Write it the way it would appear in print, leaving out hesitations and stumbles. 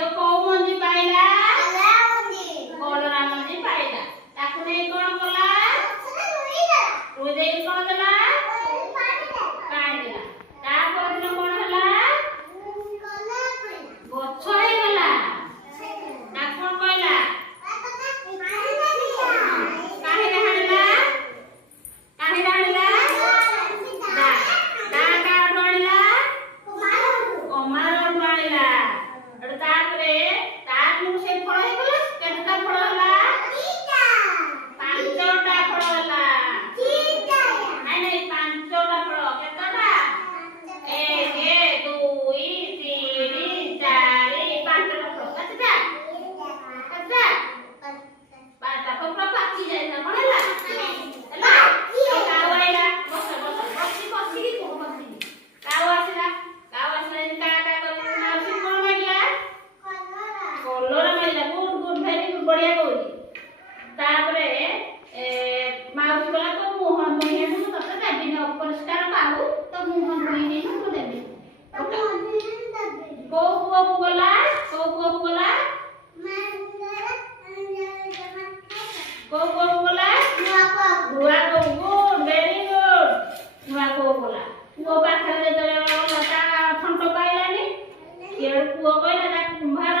जो कोउ मंजी पाइला कलरा मंजी पाइला ताकू नै कोन कला रुई दे कोन देला पानी देला ता पर कोन हला गछ हे गला ता कोन कहला काहे हाणला दा का डोळला ओमार डोळला अड तापरे तार मु से फळ हे गला केतका फळ हला पांचटा फळ हला नाही नाही पांचटा फळ केतटा 1 2 3 4 पांचटा फळ कतटा कतटा पाटा पप्पा पाची जाय ना म्हणला हला कावायला बस बस बसी बसी की कोण बसी कावासला नि का करू मावशी कोण मागला कलरा मागला गुड गुड वेरी गुड बढ़िया कहू तापरे मावशी बोला तो मुह मुहे मु तत देबी न अपरिष्कार पाहू तो मुह मुहे नै मु देबी को पुआ पुगला को पुआ पुगला को पुआ पुगला बुआ को गुड वेरी गुड बुआ को बोला पुआ पाखरे दे लता ठंटो पाइलानी केड़ पुआ कहला ता कुंभार